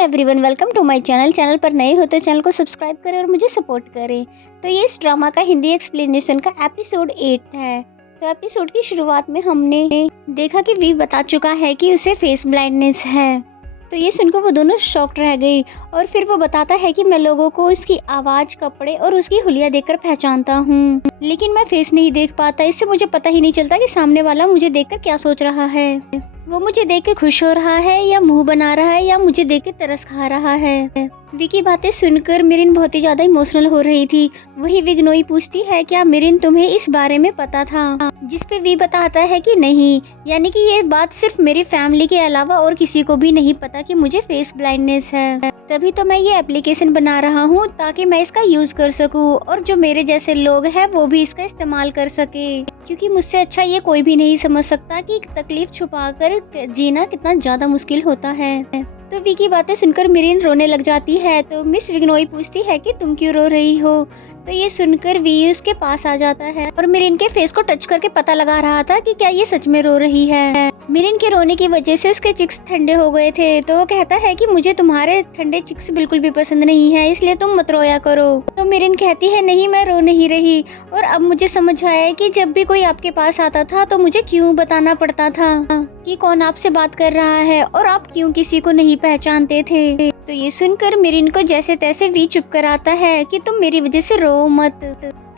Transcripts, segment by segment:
Everyone, welcome to my channel पर नए हो तो चैनल को सब्सक्राइब करें और मुझे सपोर्ट करें। तो ये इस ड्रामा का हिंदी एक्सप्लेनेशन का एपिसोड 8 है। तो एपिसोड की शुरुआत में हमने देखा कि वी बता चुका है कि उसे फेस ब्लाइंडनेस है। तो ये सुनकर वो दोनों शॉक्ड रह गई और फिर वो बताता है कि मैं लोगों को उसकी आवाज़, कपड़े और उसकी हुलिया देखकर पहचानता हूँ, लेकिन मैं फेस नहीं देख पाता। इससे मुझे पता ही नहीं चलता कि सामने वाला मुझे देखकर क्या सोच रहा है। वो मुझे देख के खुश हो रहा है या मुंह बना रहा है या मुझे देख के तरस खा रहा है। वी की बातें सुनकर मिरिन बहुत ही ज्यादा इमोशनल हो रही थी। वही विग्नोई पूछती है, क्या मिरिन तुम्हें इस बारे में पता था? जिस पे वी बताता है कि नहीं, यानी कि ये बात सिर्फ मेरी फैमिली के अलावा और किसी को भी नहीं पता कि मुझे फेस ब्लाइंडनेस है। तभी तो मैं ये एप्लीकेशन बना रहा हूँ ताकि मैं इसका यूज कर सकूँ और जो मेरे जैसे लोग हैं वो भी इसका इस्तेमाल कर सके, क्योंकि मुझसे अच्छा ये कोई भी नहीं समझ सकता कि तकलीफ छुपाकर जीना कितना ज्यादा मुश्किल होता है। तो वी की बातें सुनकर मिरिन रोने लग जाती है। तो मिस विग्नोई पूछती है कि तुम क्यों रो रही हो? तो ये सुनकर वी उसके पास आ जाता है और मिरिन के फेस को टच करके पता लगा रहा था कि क्या ये सच में रो रही है। मिरिन के रोने की वजह से उसके चिक्स ठंडे हो गए थे। तो वो कहता है कि मुझे तुम्हारे ठंडे चिक्स बिल्कुल भी पसंद नहीं है, इसलिए तुम मत रोया करो। तो मिरिन कहती है, नहीं मैं रो नहीं रही, और अब मुझे समझ आया कि जब भी कोई आपके पास आता था तो मुझे क्यों बताना पड़ता था कि कौन आपसे बात कर रहा है और आप क्यों किसी को नहीं पहचानते थे। तो ये सुनकर मिरिन को जैसे तैसे वी चुप कराता है कि तुम मेरी वजह से रो मत।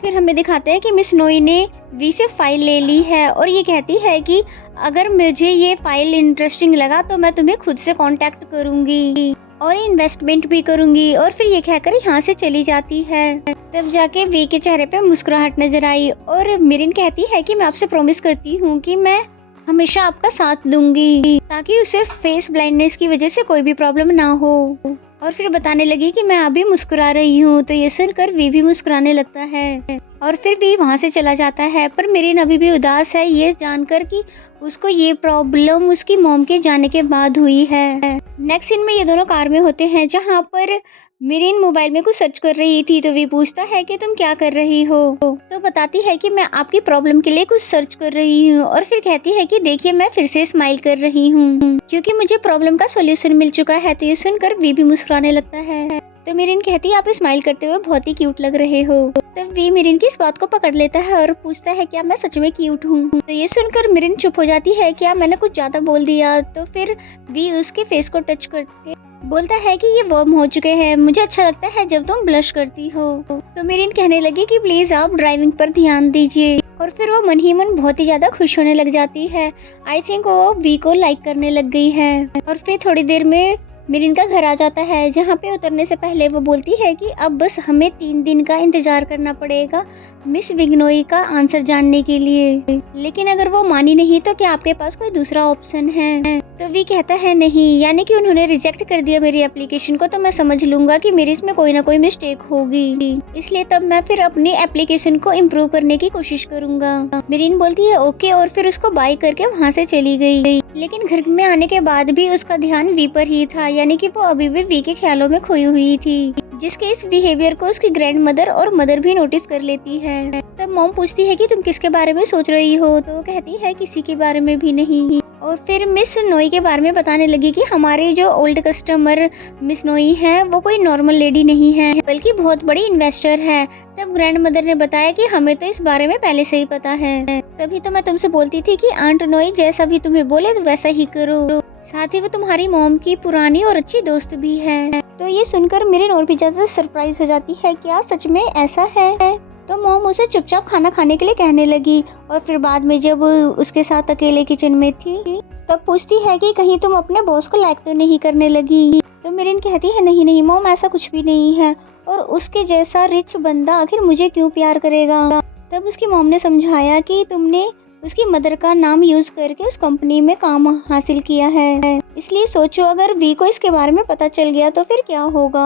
फिर हमें दिखाते हैं कि मिस नोई ने वी से फाइल ले ली है और ये कहती है कि अगर मुझे ये फाइल इंटरेस्टिंग लगा तो मैं तुम्हें खुद से कांटेक्ट करूंगी और इन्वेस्टमेंट भी करूंगी। और फिर ये कहकर यहाँ से चली जाती है। तब जाके वी के चेहरे पे मुस्कुराहट नजर आई और मिरिन कहती है कि मैं आपसे प्रॉमिस करती हूँ कि मैं हमेशा आपका साथ दूंगी ताकि उसे फेस ब्लाइंडनेस की वजह से कोई भी प्रॉब्लम ना हो। और फिर बताने लगी कि मैं अभी मुस्कुरा रही हूँ। तो ये सुनकर वी भी मुस्कुराने लगता है और फिर भी वहाँ से चला जाता है। पर मिरिन अभी भी उदास है ये जानकर कि उसको ये प्रॉब्लम उसकी मॉम के जाने के बाद हुई है। नेक्स्ट सीन में ये दोनों कार में होते हैं जहाँ पर मिरिन मोबाइल में कुछ सर्च कर रही थी। तो वी पूछता है कि तुम क्या कर रही हो? तो बताती है कि मैं आपकी प्रॉब्लम के लिए कुछ सर्च कर रही हूँ। और फिर कहती है कि देखिए मैं फिर से स्माइल कर रही हूँ क्योंकि मुझे प्रॉब्लम का सॉल्यूशन मिल चुका है। तो ये सुनकर वी भी मुस्कुराने लगता है। तो मिरिन कहती है, आप स्माइल करते हुए बहुत ही क्यूट लग रहे हो। तब वी मिरिन की इस बात को पकड़ लेता है और पूछता है, क्या मैं सच में क्यूट हूँ? तो ये सुनकर मिरिन चुप हो जाती है, क्या मैंने कुछ ज्यादा बोल दिया? तो फिर वी उसके फेस को टच करके बोलता है कि ये वर्म हो चुके हैं, मुझे अच्छा लगता है जब तुम ब्लश करती हो। तो मिरिन कहने लगी कि प्लीज आप ड्राइविंग पर ध्यान दीजिए। और फिर वो मन ही मन बहुत ही ज्यादा खुश होने लग जाती है। आई थिंक वो वी को लाइक करने लग गई है। और फिर थोड़ी देर में मिरिन का घर आ जाता है जहाँ पे उतरने से पहले वो बोलती है कि अब बस हमें 3 दिन का इंतजार करना पड़ेगा मिस विग्नोई का आंसर जानने के लिए, लेकिन अगर वो मानी नहीं तो क्या आपके पास कोई दूसरा ऑप्शन है? तो वी कहता है नहीं, यानी कि उन्होंने रिजेक्ट कर दिया मेरी एप्लीकेशन को, तो मैं समझ लूंगा कि मेरी इसमें कोई ना कोई मिस्टेक होगी, इसलिए तब मैं फिर अपनी एप्लीकेशन को इम्प्रूव करने की कोशिश करूंगा। मिरिन बोलती है ओके और फिर उसको बाय करके वहाँ से चली गई। लेकिन घर में आने के बाद भी उसका ध्यान वी पर ही था, यानी कि वो अभी भी वी के ख्यालों में खोई हुई थी, जिसके इस बिहेवियर को उसकी ग्रैंड मदर और मदर भी नोटिस कर लेती है। तब मॉम पूछती है कि तुम किसके बारे में सोच रही हो? तो वो कहती है किसी के बारे में भी नहीं। और फिर मिस नोई के बारे में बताने लगी कि हमारे जो ओल्ड कस्टमर मिस नोई है वो कोई नॉर्मल लेडी नहीं है बल्कि बहुत बड़ी इन्वेस्टर है। तब ग्रैंड मदर ने बताया कि हमें तो इस बारे में पहले से ही पता है, तभी तो मैं तुमसे बोलती थी कि आंट नोई जैसा भी तुम्हें बोले वैसा ही करो, साथ ही वो तुम्हारी मॉम की पुरानी और अच्छी दोस्त भी है। तो ये सुनकर मिरिन और भी ज्यादा सरप्राइज हो जाती है, क्या सच में ऐसा है? तो मॉम उसे चुपचाप खाना खाने के लिए कहने लगी। और फिर बाद में जब उसके साथ अकेले किचन में थी तब पूछती है कि कहीं तुम अपने बॉस को लाइक तो नहीं करने लगी? तो मिरिन कहती है नहीं नहीं मॉम, ऐसा कुछ भी नहीं है, और उसके जैसा रिच बंदा आखिर मुझे क्यों प्यार करेगा? तब उसकी मॉम ने समझाया कि तुमने उसकी मदर का नाम यूज करके उस कंपनी में काम हासिल किया है, इसलिए सोचो अगर वी को इसके बारे में पता चल गया तो फिर क्या होगा?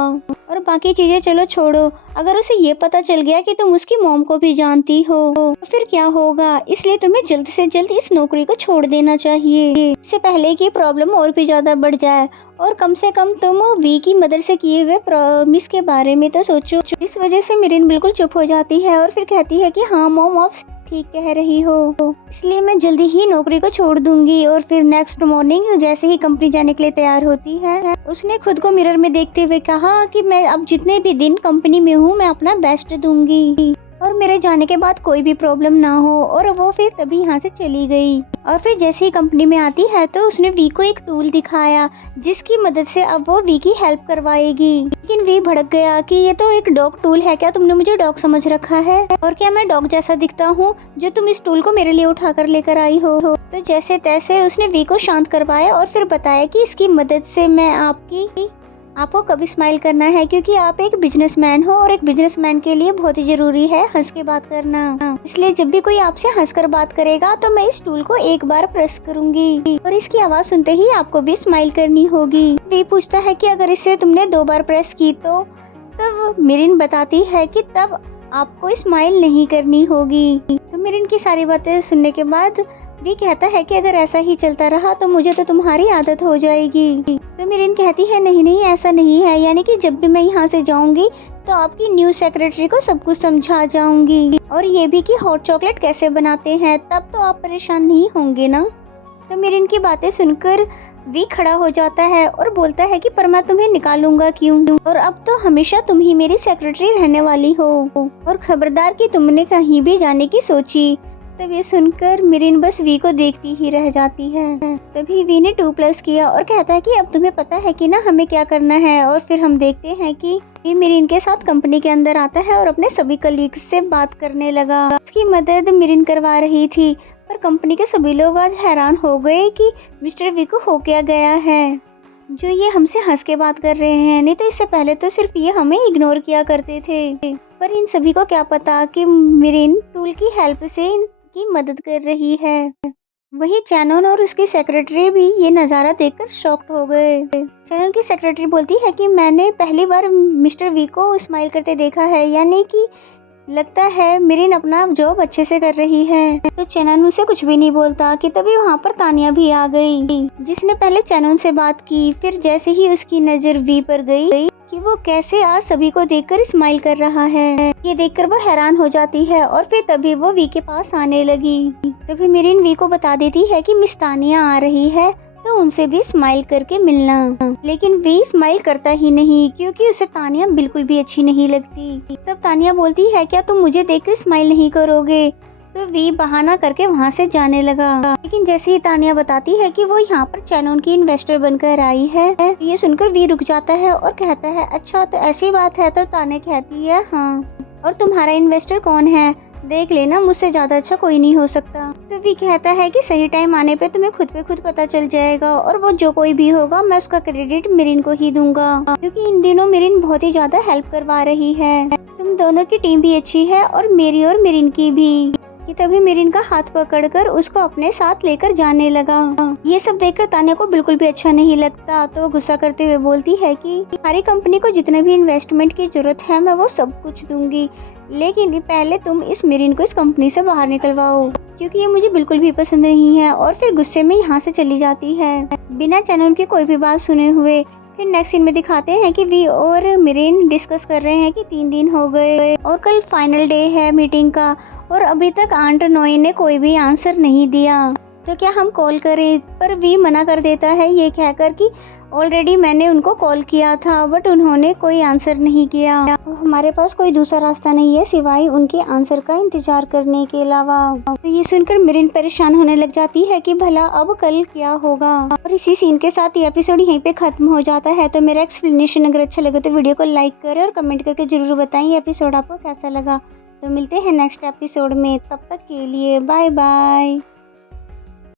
और बाकी चीजें चलो छोड़ो, अगर उसे ये पता चल गया कि तुम उसकी मॉम को भी जानती हो तो फिर क्या होगा? इसलिए तुम्हें जल्द से जल्द इस नौकरी को छोड़ देना चाहिए, इससे पहले कि प्रॉब्लम और भी ज्यादा बढ़ जाए। और कम से कम तुम वी की मदर से किए हुए प्रॉमिस के बारे में तो सोचो। इस वजह से मिरिन बिल्कुल चुप हो जाती है और फिर कहती है कि हाँ मॉम, आप ठीक कह रही हो, इसलिए मैं जल्दी ही नौकरी को छोड़ दूंगी। और फिर नेक्स्ट मॉर्निंग जैसे ही कंपनी जाने के लिए तैयार होती है, उसने खुद को मिरर में देखते हुए कहा कि मैं अब जितने भी दिन कंपनी में हूँ मैं अपना बेस्ट दूंगी और मेरे जाने के बाद कोई भी प्रॉब्लम ना हो। और वो फिर तभी यहाँ से चली गई। और फिर जैसे ही कंपनी में आती है तो उसने वी को एक टूल दिखाया जिसकी मदद से अब वो वी की हेल्प करवाएगी। लेकिन वी भड़क गया कि ये तो एक डॉग टूल है, क्या तुमने मुझे डॉग समझ रखा है और क्या मैं डॉग जैसा दिखता हूँ जो तुम इस टूल को मेरे लिए उठा कर लेकर आई हो। तो जैसे तैसे उसने वी को शांत करवाया और फिर बताया कि इसकी मदद से मैं आपको कभी स्माइल करना है, क्योंकि आप एक बिजनेसमैन हो और एक बिजनेसमैन के लिए बहुत ही जरूरी है हंस के बात करना। इसलिए जब भी कोई आपसे हंसकर बात करेगा तो मैं इस टूल को एक बार प्रेस करूंगी और इसकी आवाज सुनते ही आपको भी स्माइल करनी होगी। वे पूछता है कि अगर इसे तुमने 2 बार प्रेस की तो तब मिरिन बताती है कि तब आपको स्माइल नहीं करनी होगी। तो मिरिन की सारी बातें सुनने के बाद वी कहता है कि अगर ऐसा ही चलता रहा तो मुझे तो तुम्हारी आदत हो जाएगी। तो मिरिन कहती है नहीं नहीं ऐसा नहीं है, यानी कि जब भी मैं यहाँ से जाऊंगी तो आपकी न्यू सेक्रेटरी को सब कुछ समझा जाऊंगी और ये भी कि हॉट चॉकलेट कैसे बनाते हैं, तब तो आप परेशान नहीं होंगे ना। तो मिरिन की बातें सुनकर वी खड़ा हो जाता है और बोलता है कि पर मैं तुम्हें निकालूंगा क्यों, और अब तो हमेशा तुम ही मेरी सेक्रेटरी रहने वाली हो और खबरदार कि तुमने कहीं भी जाने की सोची। तब ये सुनकर मिरिन बस वी को देखती ही रह जाती है। तभी वी ने 2+ किया और कहता है कि अब तुम्हें पता है कि ना हमें क्या करना है। और फिर हम देखते हैं कि वी मिरिन के साथ कंपनी के अंदर आता है और अपने सभी कलीग्स से बात करने लगा। उसकी मदद मिरिन करवा रही थी, पर कंपनी के सभी लोग आज हैरान हो गए कि मिस्टर वी को हो क्या गया है जो ये हमसे हंस के बात कर रहे हैं, नहीं तो इससे पहले तो सिर्फ ये हमें इग्नोर किया करते थे। पर इन सभी को क्या पता कि मिरिन टूल की हेल्प से की मदद कर रही है। वही चैनन और उसकी सेक्रेटरी भी ये नज़ारा देखकर शॉक्ड हो गए। चैनन की सेक्रेटरी बोलती है कि मैंने पहली बार मिस्टर वी को स्माइल करते देखा है, यानी कि लगता है मिरिन अपना जॉब अच्छे से कर रही है। तो चैनन उसे कुछ भी नहीं बोलता कि तभी वहाँ पर तानिया भी आ गई, जिसने पहले चैनन से बात की। फिर जैसे ही उसकी नज़र वी पर गई कि वो कैसे आज सभी को देखकर स्माइल कर रहा है, ये देखकर वो हैरान हो जाती है और फिर तभी वो वी के पास आने लगी। तभी मिरिन वी को बता देती है कि मिस तानिया आ रही है तो उनसे भी स्माइल करके मिलना। लेकिन वी स्माइल करता ही नहीं क्योंकि उसे तानिया बिल्कुल भी अच्छी नहीं लगती। तब तानिया बोलती है क्या तुम मुझे देखकर स्माइल नहीं करोगे। तो वी बहाना करके वहाँ से जाने लगा। लेकिन जैसे ही तानिया बताती है कि वो यहाँ पर चैनन की इन्वेस्टर बनकर आई है, ये सुनकर वी रुक जाता है और कहता है अच्छा तो ऐसी बात है। तो तानिया कहती है हाँ, और तुम्हारा इन्वेस्टर कौन है, देख लेना मुझसे ज्यादा अच्छा कोई नहीं हो सकता। तो वी कहता है कि सही टाइम आने पे तुम्हें खुद पे खुद पता चल जाएगा और वो जो कोई भी होगा मैं उसका क्रेडिट मिरिन को ही दूंगा, क्योंकि इन दिनों मिरिन बहुत ही ज्यादा हेल्प करवा रही है। तुम दोनों की टीम भी अच्छी है और मेरी और मिरिन की भी। कि तभी मिरिन का हाथ पकड़कर उसको अपने साथ लेकर जाने लगा। ये सब देखकर तानिया को बिल्कुल भी अच्छा नहीं लगता, तो वो गुस्सा करते हुए बोलती है कि हमारी कंपनी को जितने भी इन्वेस्टमेंट की जरूरत है मैं वो सब कुछ दूंगी, लेकिन पहले तुम इस मिरिन को इस कंपनी से बाहर निकलवाओ क्योंकि ये मुझे बिल्कुल भी पसंद नहीं है। और फिर गुस्से में यहाँ से चली जाती है बिना चैनन की कोई भी बात सुने हुए। फिर नेक्स्ट सीन में दिखाते हैं कि वी और मिरिन डिस्कस कर रहे हैं कि 3 दिन हो गए और कल फाइनल डे है मीटिंग का और अभी तक आंट नोई ने कोई भी आंसर नहीं दिया, तो क्या हम कॉल करें। पर वी मना कर देता है ये कहकर कि ऑलरेडी मैंने उनको कॉल किया था बट उन्होंने कोई आंसर नहीं किया। हमारे पास कोई दूसरा रास्ता नहीं है सिवाय उनके आंसर का इंतजार करने के अलावा। तो ये सुनकर मिरिन परेशान होने लग जाती है कि भला अब कल क्या होगा। और इसी सीन के साथ ये एपिसोड यहीं पे खत्म हो जाता है। तो मेरा एक्सप्लेनेशन अगर अच्छा लगे तो वीडियो को लाइक करें और कमेंट करके जरूर बताएं ये एपिसोड आपको कैसा लगा। तो मिलते हैं नेक्स्ट एपिसोड में, तब तक के लिए बाय बाय।